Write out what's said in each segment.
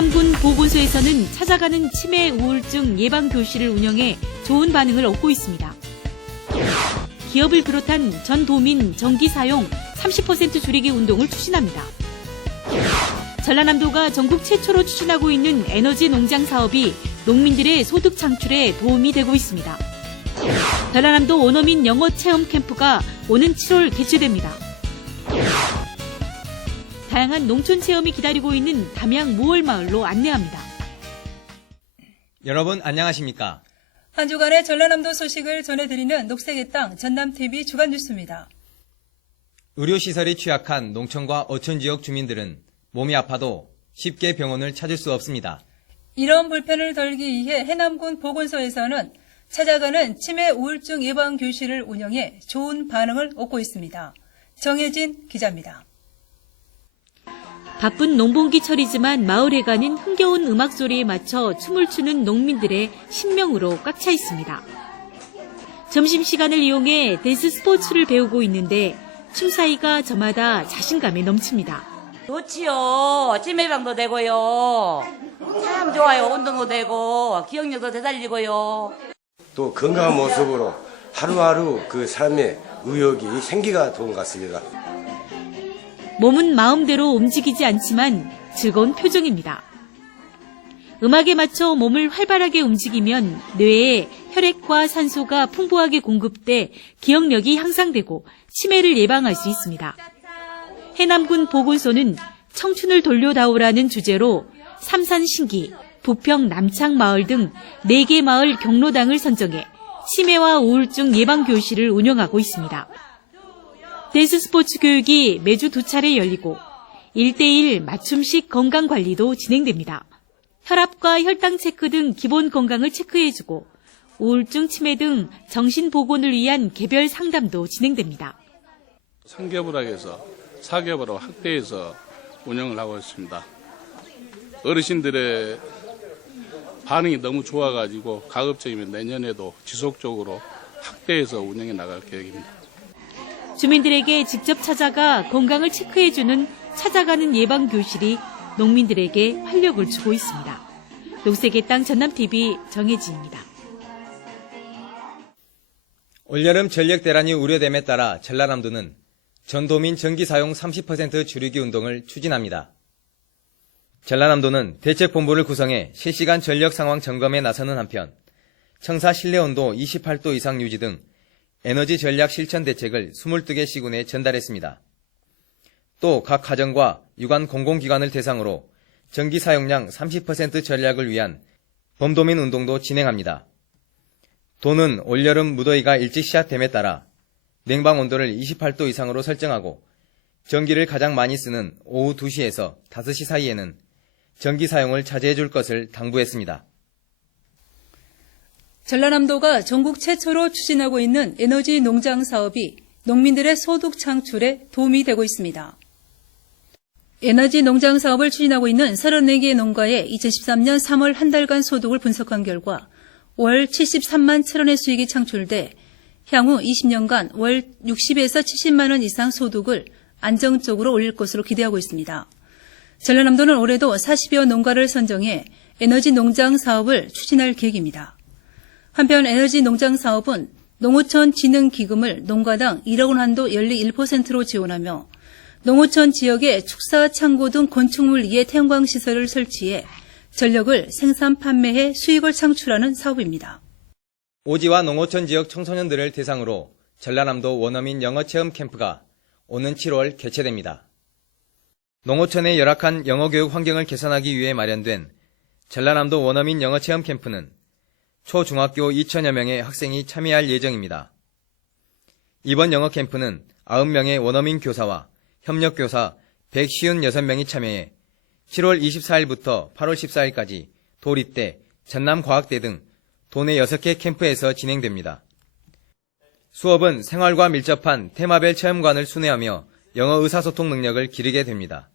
해남군 보건소에서는 찾아가는 치매 우울증 예방 교실을 운영해 좋은 반응을 얻고 있습니다. 기업을 비롯한 전 도민 전기 사용 30% 줄이기 운동을 추진합니다. 전라남도가 전국 최초로 추진하고 있는 에너지 농장 사업이 농민들의 소득 창출에 도움이 되고 있습니다. 전라남도 원어민 영어 체험 캠프가 오는 7월 개최됩니다. 다양한 농촌 체험이 기다리고 있는 담양 모월마을로 안내합니다. 여러분 안녕하십니까? 한 주간의 전라남도 소식을 전해드리는 녹색의 땅 전남TV 주간 뉴스입니다. 의료시설이 취약한 농촌과 어촌 지역 주민들은 몸이 아파도 쉽게 병원을 찾을 수 없습니다. 이런 불편을 덜기 위해 해남군 보건소에서는 찾아가는 치매 우울증 예방 교실을 운영해 좋은 반응을 얻고 있습니다. 정혜진 기자입니다. 바쁜 농번기철이지만 마을에 가는 흥겨운 음악 소리에 맞춰 춤을 추는 농민들의 신명으로 꽉 차 있습니다. 점심시간을 이용해 댄스 스포츠를 배우고 있는데 춤사위가 저마다 자신감에 넘칩니다. 좋지요. 치매 예방도 되고요. 참 좋아요. 운동도 되고 기억력도 되살리고요. 또 건강한 모습으로 하루하루 그 삶의 의욕이 생기가 좋은 것 같습니다. 몸은 마음대로 움직이지 않지만 즐거운 표정입니다. 음악에 맞춰 몸을 활발하게 움직이면 뇌에 혈액과 산소가 풍부하게 공급돼 기억력이 향상되고 치매를 예방할 수 있습니다. 해남군 보건소는 청춘을 돌려다오라는 주제로 삼산신기, 부평 남창마을 등 4개 마을 경로당을 선정해 치매와 우울증 예방 교실을 운영하고 있습니다. 댄스 스포츠 교육이 매주 2차례 열리고 1:1 맞춤식 건강관리도 진행됩니다. 혈압과 혈당 체크 등 기본 건강을 체크해주고 우울증, 치매 등 정신보건을 위한 개별 상담도 진행됩니다. 3개월학에서 4개월로 확대해서 운영을 하고 있습니다. 어르신들의 반응이 너무 좋아가지고 가급적이면 내년에도 지속적으로 확대해서 운영해 나갈 계획입니다. 주민들에게 직접 찾아가 건강을 체크해주는 찾아가는 예방교실이 농민들에게 활력을 주고 있습니다. 녹색의 땅 전남TV 정혜진입니다. 올여름 전력 대란이 우려됨에 따라 전라남도는 전도민 전기 사용 30% 줄이기 운동을 추진합니다. 전라남도는 대책본부를 구성해 실시간 전력 상황 점검에 나서는 한편 청사 실내 온도 28도 이상 유지 등 에너지 전략 실천 대책을 22개 시군에 전달했습니다. 또 각 가정과 유관 공공기관을 대상으로 전기 사용량 30% 전략을 위한 범도민 운동도 진행합니다. 도는 올여름 무더위가 일찍 시작됨에 따라 냉방 온도를 28도 이상으로 설정하고 전기를 가장 많이 쓰는 오후 2시에서 5시 사이에는 전기 사용을 자제해 줄 것을 당부했습니다. 전라남도가 전국 최초로 추진하고 있는 에너지 농장 사업이 농민들의 소득 창출에 도움이 되고 있습니다. 에너지 농장 사업을 추진하고 있는 34개 농가의 2013년 3월 한 달간 소득을 분석한 결과 월 73만 7원의 수익이 창출돼 향후 20년간 월 60에서 70만 원 이상 소득을 안정적으로 올릴 것으로 기대하고 있습니다. 전라남도는 올해도 40여 농가를 선정해 에너지 농장 사업을 추진할 계획입니다. 한편 에너지 농장 사업은 농어촌 진흥기금을 농가당 1억 원 한도 연리 1%로 지원하며 농어촌 지역에 축사, 창고 등 건축물 이해 태양광시설을 설치해 전력을 생산, 판매해 수익을 창출하는 사업입니다. 오지와 농어촌 지역 청소년들을 대상으로 전라남도 원어민 영어 체험 캠프가 오는 7월 개최됩니다. 농어촌의 열악한 영어 교육 환경을 개선하기 위해 마련된 전라남도 원어민 영어 체험 캠프는 초중학교 2천여 명의 학생이 참여할 예정입니다. 이번 영어 캠프는 90명의 원어민 교사와 협력교사 156명이 참여해 7월 24일부터 8월 14일까지 도립대, 전남과학대 등 도내 6개 캠프에서 진행됩니다. 수업은 생활과 밀접한 테마별 체험관을 순회하며 영어 의사소통 능력을 기르게 됩니다.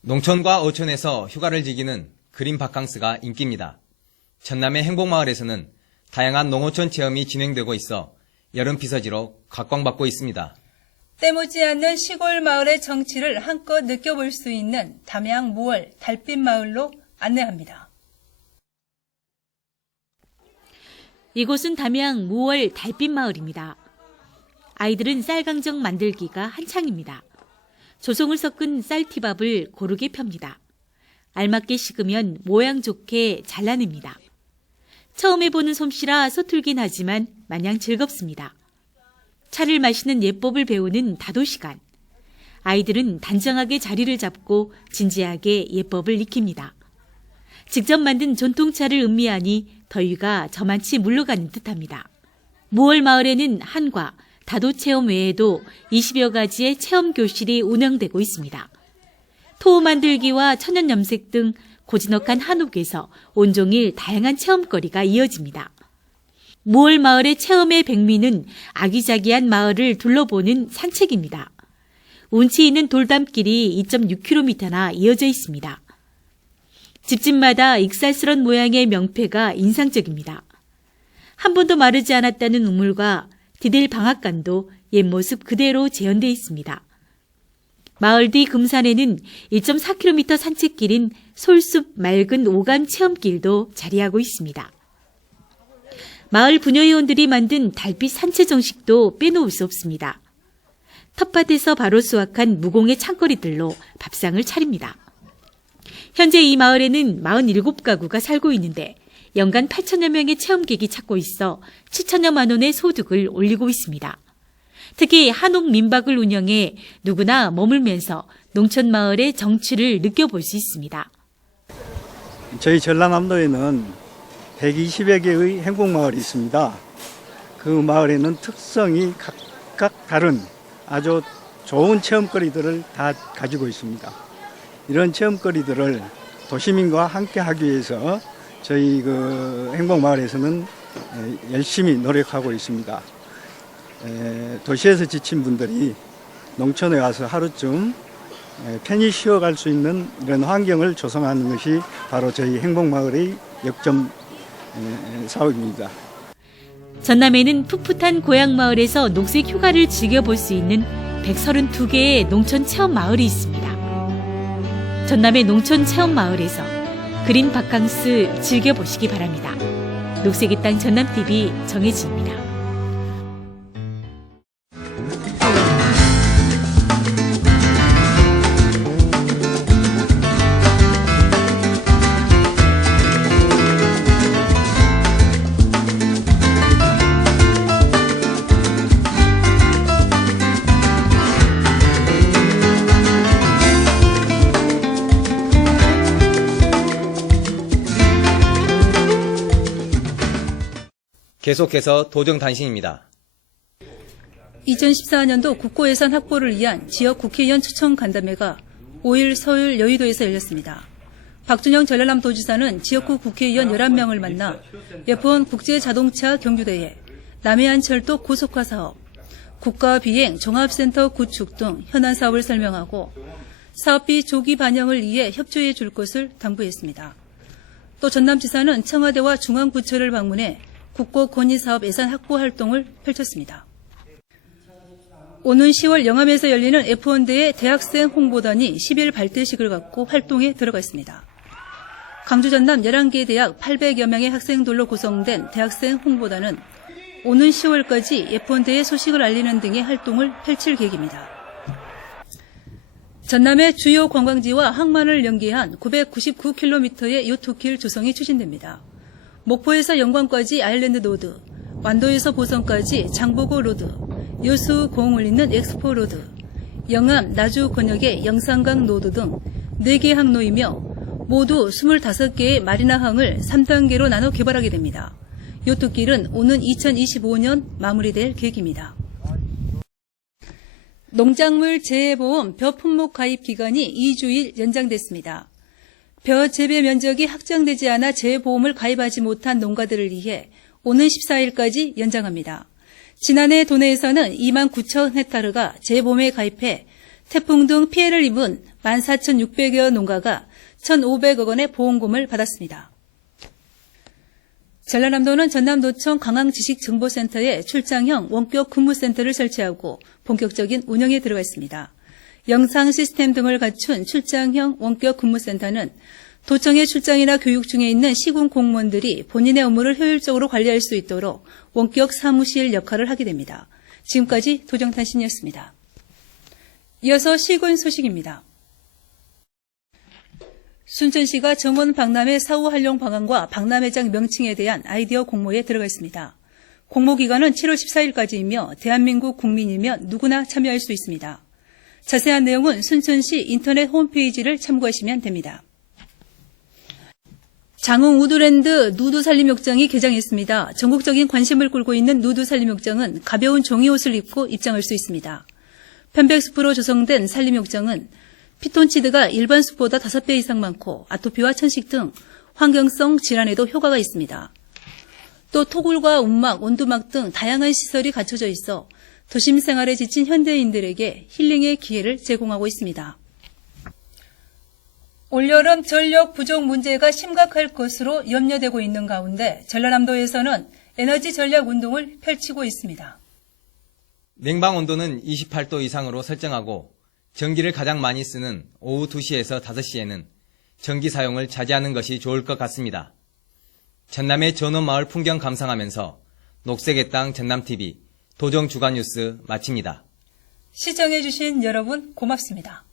농촌과 어촌에서 휴가를 즐기는 그린 바캉스가 인기입니다. 전남의 행복마을에서는 다양한 농어촌 체험이 진행되고 있어 여름 피서지로 각광받고 있습니다. 때묻지 않는 시골 마을의 정취를 한껏 느껴볼 수 있는 담양 무월 달빛 마을로 안내합니다. 이곳은 담양 무월 달빛 마을입니다. 아이들은 쌀강정 만들기가 한창입니다. 조송을 섞은 쌀티밥을 고르게 펴니다. 알맞게 식으면 모양 좋게 잘라냅니다. 처음 해보는 솜씨라 서툴긴 하지만 마냥 즐겁습니다. 차를 마시는 예법을 배우는 다도시간. 아이들은 단정하게 자리를 잡고 진지하게 예법을 익힙니다. 직접 만든 전통차를 음미하니 더위가 저만치 물러가는 듯합니다. 무월 마을에는 한과, 다도 체험 외에도 20여 가지의 체험 교실이 운영되고 있습니다. 토 만들기와 천연 염색 등 고즈넉한 한옥에서 온종일 다양한 체험거리가 이어집니다. 무월 마을의 체험의 백미는 아기자기한 마을을 둘러보는 산책입니다. 운치 있는 돌담길이 2.6km나 이어져 있습니다. 집집마다 익살스런 모양의 명패가 인상적입니다. 한 번도 마르지 않았다는 우물과 디딜 방앗간도 옛 모습 그대로 재현되어 있습니다. 마을 뒤 금산에는 1.4km 산책길인 솔숲 맑은 오감 체험길도 자리하고 있습니다. 마을 부녀회원들이 만든 달빛 산채 정식도 빼놓을 수 없습니다. 텃밭에서 바로 수확한 무공의 창거리들로 밥상을 차립니다. 현재 이 마을에는 47가구가 살고 있는데 연간 8천여 명의 체험객이 찾고 있어 7천여만 원의 소득을 올리고 있습니다. 특히 한옥 민박을 운영해 누구나 머물면서 농촌 마을의 정취를 느껴볼 수 있습니다. 저희 전라남도에는 120여 개의 행복마을이 있습니다. 그 마을에는 특성이 각각 다른 아주 좋은 체험거리들을 다 가지고 있습니다. 이런 체험거리들을 도시민과 함께 하기 위해서 저희 행복마을에서는 열심히 노력하고 있습니다. 도시에서 지친 분들이 농촌에 와서 하루쯤 편히 쉬어갈 수 있는 이런 환경을 조성하는 것이 바로 저희 행복마을의 역점 사업입니다. 전남에는 풋풋한 고향마을에서 녹색 휴가를 즐겨볼 수 있는 132개의 농촌 체험 마을이 있습니다. 전남의 농촌 체험 마을에서 그린 바캉스 즐겨보시기 바랍니다. 녹색의 땅 전남TV 정혜지입니다. 계속해서 도정단신입니다. 2014년도 국고예산 확보를 위한 지역 국회의원 추천 간담회가 5일 서울 여의도에서 열렸습니다. 박준영 전라남도지사는 지역구 국회의원 11명을 만나 F1 국제자동차 경주대회, 남해안철도 고속화 사업, 국가비행 종합센터 구축 등 현안 사업을 설명하고 사업비 조기 반영을 위해 협조해 줄 것을 당부했습니다. 또 전남지사는 청와대와 중앙부처를 방문해 국고 건의사업 예산 확보 활동을 펼쳤습니다. 오는 10월 영암에서 열리는 F1대회 대학생 홍보단이 10일 발대식을 갖고 활동에 들어갔습니다. 강주 전남 11개 대학 800여 명의 학생들로 구성된 대학생 홍보단은 오는 10월까지 F1대회 소식을 알리는 등의 활동을 펼칠 계획입니다. 전남의 주요 관광지와 항만을 연계한 999km의 요트길 조성이 추진됩니다. 목포에서 영광까지 아일랜드 로드, 완도에서 보성까지 장보고 로드, 여수 공을 잇는 엑스포 로드, 영암 나주 권역의 영산강 로드 등 4개 항로이며 모두 25개의 마리나항을 3단계로 나눠 개발하게 됩니다. 요트길은 오는 2025년 마무리될 계획입니다. 농작물 재해보험 벼 품목 가입 기간이 2주일 연장됐습니다. 벼 재배 면적이 확정되지 않아 재해보험을 가입하지 못한 농가들을 위해 오는 14일까지 연장합니다. 지난해 도내에서는 2만 9천 헥타르가 재해보험에 가입해 태풍 등 피해를 입은 14,600여 농가가 1,500억 원의 보험금을 받았습니다. 전라남도는 전남도청 강항지식정보센터에 출장형 원격 근무센터를 설치하고 본격적인 운영에 들어갔습니다. 영상 시스템 등을 갖춘 출장형 원격 근무센터는 도청에 출장이나 교육 중에 있는 시군 공무원들이 본인의 업무를 효율적으로 관리할 수 있도록 원격 사무실 역할을 하게 됩니다. 지금까지 도정탄신이었습니다. 이어서 시군 소식입니다. 순천시가 정원 박람회 사후 활용 방안과 박람회장 명칭에 대한 아이디어 공모에 들어가 있습니다. 공모 기간은 7월 14일까지이며 대한민국 국민이면 누구나 참여할 수 있습니다. 자세한 내용은 순천시 인터넷 홈페이지를 참고하시면 됩니다. 장흥 우드랜드 누드 산림욕장이 개장했습니다. 전국적인 관심을 끌고 있는 누드 산림욕장은 가벼운 종이 옷을 입고 입장할 수 있습니다. 편백숲으로 조성된 산림욕장은 피톤치드가 일반 숲보다 5배 이상 많고 아토피와 천식 등 환경성 질환에도 효과가 있습니다. 또 토굴과 운막, 온두막 등 다양한 시설이 갖춰져 있어 도심 생활에 지친 현대인들에게 힐링의 기회를 제공하고 있습니다. 올여름 전력 부족 문제가 심각할 것으로 염려되고 있는 가운데 전라남도에서는 에너지 전략 운동을 펼치고 있습니다. 냉방 온도는 28도 이상으로 설정하고 전기를 가장 많이 쓰는 오후 2시에서 5시에는 전기 사용을 자제하는 것이 좋을 것 같습니다. 전남의 전원마을 풍경 감상하면서 녹색의 땅 전남TV 도정 주간 뉴스 마칩니다. 시청해주신 여러분 고맙습니다.